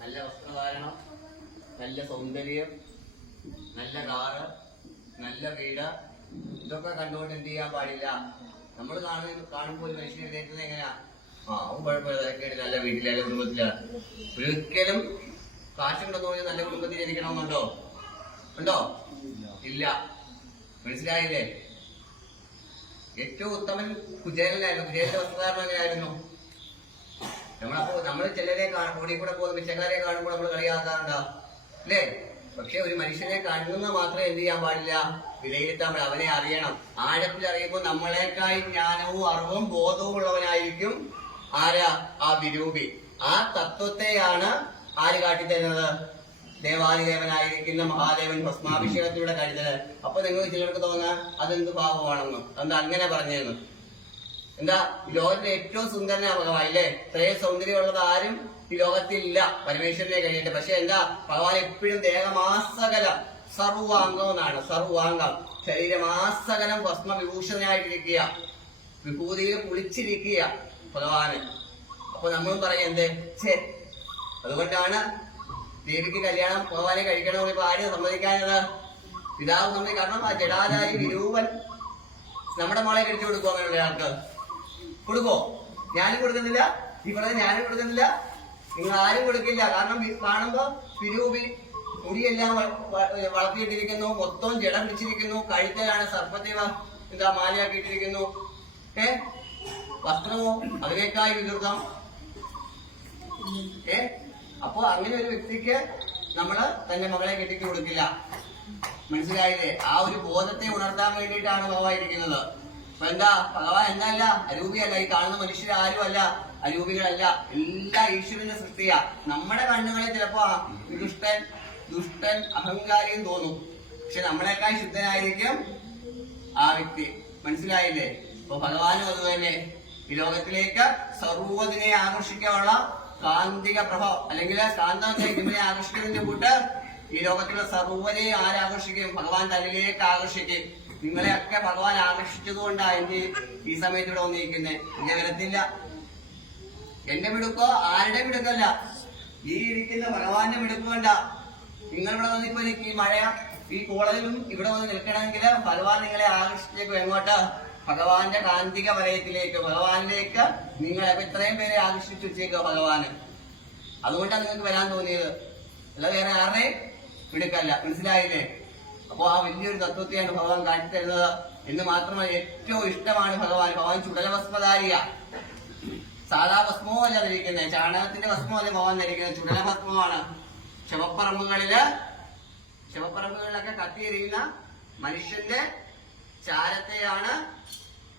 നല്ല വസ്ത്രധാരണം നല്ല സൗന്ദര്യം നല്ല കാറ് നല്ല വീട്. ഇതൊക്കെ കണ്ടുകൊണ്ട് എന്ത് ചെയ്യാൻ പാടില്ല. നമ്മൾ കാണുന്ന കാണുമ്പോൾ ഒരു മനുഷ്യനെ വിലയിരുത്തുന്നത് എങ്ങനെയാ? ആ അവൻ കുഴപ്പമില്ല ഇതൊക്കെയാണ് നല്ല വീട്ടിലെ കുടുംബത്തിലാണ് ഒരിക്കലും കാശുണ്ടെന്ന് പറഞ്ഞാൽ നല്ല കുടുംബത്തിൽ ജനിക്കണമെന്നുണ്ടോ? ഉണ്ടോ? ഇല്ല. മനസ്സിലായില്ലേ? ഏറ്റവും ഉത്തമൻ കുചേലനായിരുന്നു. കുചേലന്റെ വസ്ത്രധാരണം എങ്ങനെയായിരുന്നു? നമ്മളപ്പോ നമ്മൾ ചിലരെ കൂടി കൂടെ പോകുന്ന മിച്ചക്കാരെ കാണുമ്പോൾ നമ്മൾ കളിയാക്കാറുണ്ടോ? അല്ലേ? പക്ഷെ ഒരു മനുഷ്യനെ കാണുന്ന മാത്രം എന്ത് ചെയ്യാൻ പാടില്ല? വിലയിരുത്താൻ പാടില്ല. അവനെ അറിയണം. ആഴത്തിൽ അറിയുമ്പോൾ നമ്മളെക്കായി ജ്ഞാനവും അറിവും ബോധവും ഉള്ളവനായിരിക്കും ആരാ? ആ വിരൂപി. ആ തത്വത്തെയാണ് ആര് കാട്ടിത്തരുന്നത്? ദേവാദിദേവനായിരിക്കുന്ന മഹാദേവൻ ഭസ്മാഭിഷേകത്തിലൂടെ കാട്ടിത്തരുന്നത് അപ്പൊ നിങ്ങൾ ചിലർക്ക് തോന്നാ അതെന്ത് പാപമാണെന്ന് എന്താ അങ്ങനെ പറഞ്ഞതെന്ന് എന്താ ലോകത്തിലെ ഏറ്റവും സുന്ദരനെ ഭഗവാൻ അല്ലേ ഇത്രയും സൗന്ദര്യമുള്ളത് ആരും ഈ ലോകത്തിൽ ഇല്ല പരമേശ്വരനെ കഴിഞ്ഞിട്ട്. പക്ഷെ എന്താ ഭഗവാൻ എപ്പോഴും ദേഹമാസകല സർവാംഗം എന്നാണ് സർവാംഗം. ശരീരമാസകലം ഭസ്മ വിഭൂഷണനായിട്ടിരിക്കുക വിഭൂതിയിൽ കുളിച്ചിരിക്കുക ഭഗവാന്. അപ്പൊ നമ്മളും പറയും എന്ത്? അതുകൊണ്ടാണ് ദേവിക്ക് കല്യാണം ഭഗവാനെ കഴിക്കണമെന്ന് ഇപ്പൊ ആരും സമ്മതിക്കാഞ്ഞത്. പിതാവ് നമ്മൾ കാരണം ജഡാലായി വിരൂപൻ. നമ്മുടെ മോളെ കഴിച്ചു കൊടുക്കുക അങ്ങനെയുള്ള ആൾക്ക്? കൊടുക്കോ? ഞാനും കൊടുക്കുന്നില്ല. ഇവിടെ ഞാനും കൊടുക്കുന്നില്ല. നിങ്ങൾ ആരും കൊടുക്കില്ല. കാരണം കാണുമ്പോ പിരൂപി മുടിയെല്ലാം വളർത്തിയിട്ടിരിക്കുന്നു. മൊത്തം ജടം പിടിച്ചിരിക്കുന്നു. കഴുത്തലാണ് സർപ്പത്തെ എന്താ മാലയാക്കിയിട്ടിരിക്കുന്നു. ഏ? വസ്ത്രമോ? അതിനേക്കായി വികൃതം ഏ? അപ്പൊ അങ്ങനെ ഒരു വ്യക്തിക്ക് നമ്മൾ തന്റെ മകളെ കെട്ടിക്ക് കൊടുക്കില്ല മനസ്സിലായില്ലേ? ആ ഒരു ബോധത്തെ ഉണർത്താൻ വേണ്ടിയിട്ടാണ് നോവായിരിക്കുന്നത് അപ്പൊ എന്താ ഭഗവാൻ എന്നല്ല അരൂപിയല്ല ഈ കാണുന്ന മനുഷ്യർ ആരും അല്ല അരൂപികളല്ല. എല്ലാ ഈശ്വരന്റെ സൃഷ്ടിയ. നമ്മുടെ കണ്ണുകളെ ചിലപ്പോ ദുഷ്ടൻ ദുഷ്ടൻ അഹങ്കാരിയും തോന്നും. പക്ഷെ നമ്മളെക്കാൾ ശുദ്ധനായിരിക്കും ആ വ്യക്തി. മനസ്സിലായില്ലേ? അപ്പൊ ഭഗവാനും അതുതന്നെ. ഈ ലോകത്തിലേക്ക് സർവതിനെ ആകർഷിക്കാനുള്ള കാന്തിക പ്രഭാവം അല്ലെങ്കിൽ കാന്തത്തെ ഇതിനെ ആകർഷിക്കുന്നതിന്റെ കൂട്ട് ഈ ലോകത്തിലുള്ള സർവനെയും ആരാകർഷിക്കും? ഭഗവാൻ തന്നിലേക്ക് ആകർഷിക്കും. നിങ്ങളെയൊക്കെ ഭഗവാൻ ആകർഷിച്ചതുകൊണ്ടാണ് എന്റെ ഈ സമയത്ത് ഇവിടെ വന്നിരിക്കുന്നത് ഇങ്ങനെ വരത്തില്ല. എന്റെ മിടുക്കോ? ആരുടെ മിടുക്കല്ല? ഈ ഇരിക്കുന്ന ഭഗവാന്റെ മിടുക്കുകൊണ്ട നിങ്ങൾ ഇവിടെ വന്നിപ്പോ എനിക്ക് ഈ മഴ ഈ കോളേജിലും ഇവിടെ വന്ന് നിൽക്കണമെങ്കിൽ ഭഗവാൻ നിങ്ങളെ ആകർഷിച്ചേക്കും. എങ്ങോട്ട്? ഭഗവാന്റെ കാന്തിക വലയത്തിലേക്ക് ഭഗവാനിലേക്ക് ഇപ്പൊ ഇത്രയും പേരെ ആകർഷിച്ചു വെച്ചേക്കുക ഭഗവാന്. അതുകൊണ്ടാണ് നിങ്ങൾക്ക് വരാൻ തോന്നിയത്. അല്ല വേറെ ആരുടെയും മിടുക്കല്ല. മനസ്സിലായില്ലേ? അപ്പൊ ആ വലിയൊരു തത്വത്തെയാണ് ഭഗവാൻ കാട്ടിത്തരുന്നത് എന്ന് മാത്രമല്ല ഏറ്റവും ഇഷ്ടമാണ് ഭഗവാൻ. ഭഗവാൻ ചുടലഭസ്മധാരിയ. സാധാ ഭസ്മവും അല്ല ധരിക്കുന്നത് ചാണകത്തിന്റെ ഭസ്മമല്ല ഭഗവാൻ ധരിക്കുന്നത് ചുടല ഭസ്മമാണ് ശവപ്പറമ്പുകളിൽ ശവപ്പറമ്പുകളിലൊക്കെ കത്തിയെറിയുന്ന മനുഷ്യന്റെ ചാരത്തെയാണ്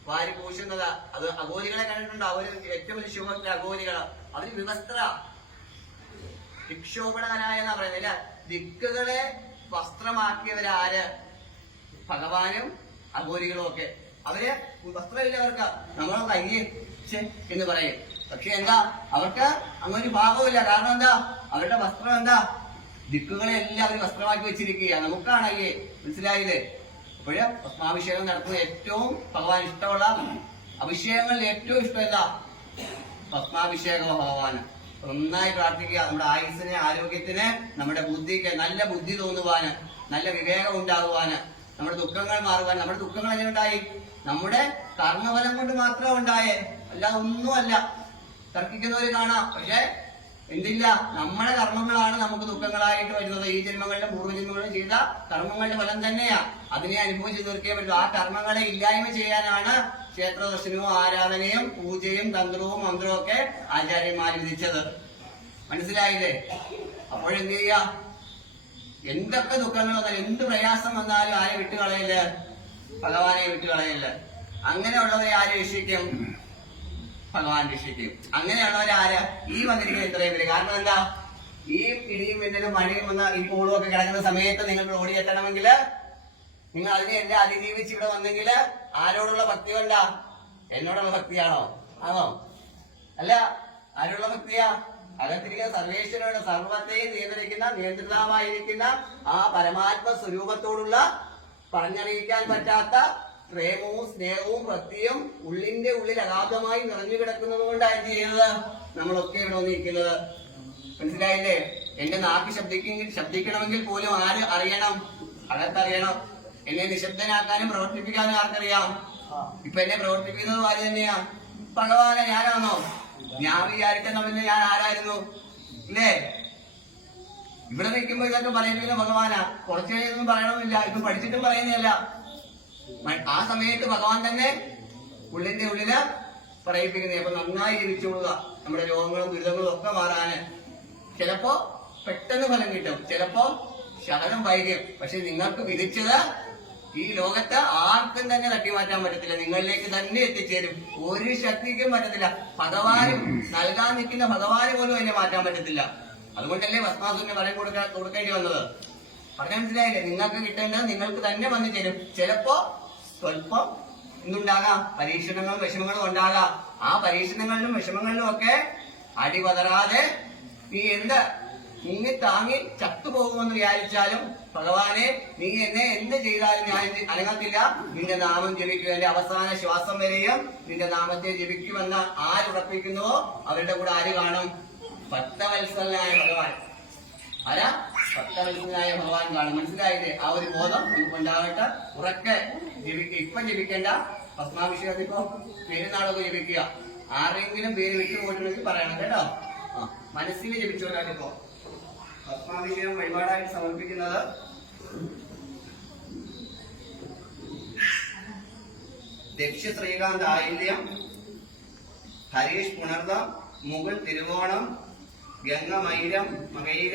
വാരി പൂശുന്നത്. അത് അഗോരികളെ കണ്ടിട്ടുണ്ട്? അവർ ഏറ്റവും വലിയ ശുഭത്തിലെ അഗോരികൾ. അവർ വിവസ്ത്ര വിക്ഷോഭണകനായെന്നാ പറയുന്നത് ദിക്കുകളെ വസ്ത്രമാക്കിയവരാര്? ഭഗവാനും അഘോരികളും ഒക്കെ. അവർ വസ്ത്രമില്ല അവർക്ക് നമ്മളെ കയ്യേ എന്ന് പറയും. പക്ഷെ എന്താ? അവർക്ക് അങ്ങനെ ഭാഗവുമില്ല കാരണം എന്താ? അവരുടെ വസ്ത്രം എന്താ? ദിക്കുകളെ എല്ലാം അവർ വസ്ത്രമാക്കി വെച്ചിരിക്കുകയാണ് നമുക്കാണല്ലേ? മനസ്സിലായില്ലേ? അപ്പോഴ് പത്മാഭിഷേകം നടത്തുന്ന ഏറ്റവും ഭഗവാൻ ഇഷ്ടമുള്ള അഭിഷേകങ്ങളിൽ ഏറ്റവും ഇഷ്ടം എന്താ? പത്മാഭിഷേക ഭഗവാന്? നന്നായി പ്രാർത്ഥിക്കുക. നമ്മുടെ ആയുസിന് ആരോഗ്യത്തിന് നമ്മുടെ ബുദ്ധിക്ക് നല്ല ബുദ്ധി തോന്നുവാന് നല്ല വിവേകം ഉണ്ടാകുവാന് നമ്മുടെ ദുഃഖങ്ങൾ മാറുവാൻ നമ്മുടെ ദുഃഖങ്ങൾ എങ്ങനെ ഉണ്ടായി? നമ്മുടെ കർമ്മഫലം കൊണ്ട് മാത്രം ഉണ്ടായേ. അല്ല ഒന്നുമല്ല. തർക്കിക്കുന്നവര് കാണാം. പക്ഷേ എന്തില്ല? നമ്മുടെ കർമ്മങ്ങളാണ് നമുക്ക് ദുഃഖങ്ങളായിട്ട് വരുന്നത്. ഈ ജന്മങ്ങളിലും പൂർവജന്മങ്ങളിലും ചെയ്ത കർമ്മങ്ങളുടെ ഫലം തന്നെയാ. അതിനെ അനുഭവിച്ചു തീർക്കേ പറ്റൂ. ആ കർമ്മങ്ങളെ ഇല്ലായ്മ ചെയ്യാനാണ് ക്ഷേത്ര ദർശനവും ആരാധനയും പൂജയും തന്ത്രവും മന്ത്രവും ഒക്കെ ആചാര്യന്മാർ വിധിച്ചത്. മനസ്സിലായില്ലേ? അപ്പോഴെന്ത് ചെയ്യ? എന്തൊക്കെ ദുഃഖങ്ങൾ വന്നാലും എന്ത് പ്രയാസം വന്നാലും ആരെ വിട്ടുകളയില്ല ഭഗവാനെ വിട്ടുകളയില്ല അങ്ങനെയുള്ളവരെ ആര് രക്ഷിക്കും? ഭഗവാൻ രക്ഷിക്കും. അങ്ങനെയുള്ളവരെ ആര്? ഈ വന്നിരിക്കുന്ന ഇത്രയും പേര്. കാരണം എന്താ? ഈ പിടിയും മിന്നലും മഴയും വന്ന ഈ പോളും ഒക്കെ കിടക്കുന്ന സമയത്ത് നിങ്ങൾ ഓടിയെത്തണമെങ്കിൽ നിങ്ങൾ അതിനെ എല്ലാം അതിജീവിച്ച് ഇവിടെ വന്നെങ്കിൽ ആരോടുള്ള ഭക്തി വേണ്ട എന്നോടുള്ള ഭക്തിയാണോ? ആണോ? അല്ല ആരോടുള്ള ഭക്തിയാ? അകത്തിരിക്കുന്ന സർവേശ്വരനോട് സർവത്തെയും നിയന്ത്രിക്കുന്ന നിയന്ത്രിതാവായിരിക്കുന്ന ആ പരമാത്മ സ്വരൂപത്തോടുള്ള പറഞ്ഞറിയിക്കാൻ പറ്റാത്ത പ്രേമവും സ്നേഹവും ഭക്തിയും ഉള്ളിന്റെ ഉള്ളിൽ അഗാധമായി നിറഞ്ഞു കിടക്കുന്നത് കൊണ്ടാണ് ചെയ്യുന്നത്? നമ്മളൊക്കെ ഇവിടെ വന്നിരിക്കുന്നത്. മനസ്സിലായില്ലേ? എന്റെ നാക്ക് ശബ്ദിക്കെങ്കിൽ ശബ്ദിക്കണമെങ്കിൽ പോലും ആര് അറിയണം? അകത്തറിയണം. എന്നെ നിശബ്ദനാക്കാനും പ്രവർത്തിപ്പിക്കാനും ആർക്കറിയാം? ഇപ്പൊ എന്നെ പ്രവർത്തിപ്പിക്കുന്നത് ആര് തന്നെയാ? ഭഗവാനെ ഞാനാണോ? ഞാൻ വിചാരിക്കുന്ന പിന്നെ ഞാൻ ആരായിരുന്നു? ഇല്ലേ? ഇവിടെ നിൽക്കുമ്പോ ഇതൊക്കെ പറയുന്നത് ഭഗവാനാ. കുറച്ചു കഴിഞ്ഞൊന്നും പറയണമെന്നില്ല ഇത് പഠിച്ചിട്ടും പറയുന്നില്ല. ആ സമയത്ത് ഭഗവാൻ തന്നെ ഉള്ളിന്റെ ഉള്ളിൽ പറയിപ്പിക്കുന്നത്. അപ്പൊ നന്നായി ജീവിച്ചോളുക നമ്മുടെ രോഗങ്ങളും ദുരിതങ്ങളും ഒക്കെ മാറാന്. ചിലപ്പോ പെട്ടെന്ന് ഫലം കിട്ടും. ചിലപ്പോ ശകലം വൈകും പക്ഷെ നിങ്ങൾക്ക് വിധിച്ചത് ഈ ലോകത്ത് ആർക്കും തന്നെ തട്ടിമാറ്റാൻ പറ്റത്തില്ല. നിങ്ങളിലേക്ക് തന്നെ എത്തിച്ചേരും. ഒരു ശക്തിക്കും പറ്റത്തില്ല. ഭഗവാനും നൽകാൻ നിൽക്കുന്ന ഭഗവാന് പോലും എന്നെ മാറ്റാൻ പറ്റത്തില്ല. അതുകൊണ്ടല്ലേ ഭസ്മാസുരന് പറയാൻ കൊടുക്കാൻ കൊടുക്കേണ്ടി വന്നത്? പറഞ്ഞ മനസ്സിലായില്ലേ? നിങ്ങൾക്ക് കിട്ടേണ്ടത് നിങ്ങൾക്ക് തന്നെ വന്നു ചേരും. ചിലപ്പോ സ്വല്പം എന്തുണ്ടാകാം? പരീക്ഷണങ്ങളും വിഷമങ്ങളും ഉണ്ടാകാം. ആ പരീക്ഷണങ്ങളിലും വിഷമങ്ങളിലും ഒക്കെ അടിപതറാതെ നീ എന്ത് നീങ്ങി താങ്ങി ചത്തുപോകുമെന്ന് വിചാരിച്ചാലും ഭഗവാനെ നീ എന്നെ എന്ത് ചെയ്താലും ഞാൻ അനങ്ങത്തില്ല. നിന്റെ നാമം ജപിക്കും. എന്റെ അവസാന ശ്വാസം വരെയും നിന്റെ നാമത്തെ ജപിക്കുമെന്ന് ആരുറപ്പിക്കുന്നുവോ അവരുടെ കൂടെ ആര് കാണും? ഭക്തവത്സലനായ ഭഗവാൻ. ആരാ? ഭക്തവത്സലനായ ഭഗവാൻ കാണും. മനസ്സിലായില്ലേ? ആ ഒരു ബോധം നിങ്ങൾക്ക് ഉണ്ടാകട്ടെ ഉറക്കെ ജപിക്കുക ഇപ്പൊ ജപിക്കേണ്ട. ഭസ്മാഭിഷേകത്തിൽ ഇപ്പൊ പെരുന്നാളൊക്കെ ജപിക്കുക. ആരെങ്കിലും പേര് വിട്ടുപോയിട്ടുണ്ടെങ്കിൽ പറയണം കേട്ടോ. മനസ്സിൽ ജപിച്ചോലാട്ടിപ്പോ ഭസ്മാഭിഷേകം വഴിപാടായിട്ട് സമർപ്പിക്കുന്നത് ദക്ഷ ശ്രീകാന്ത് ആയില്യം ഹരീഷ് പുണർദ മുകൾ തിരുവോണം ഗംഗമൈരം മകൈര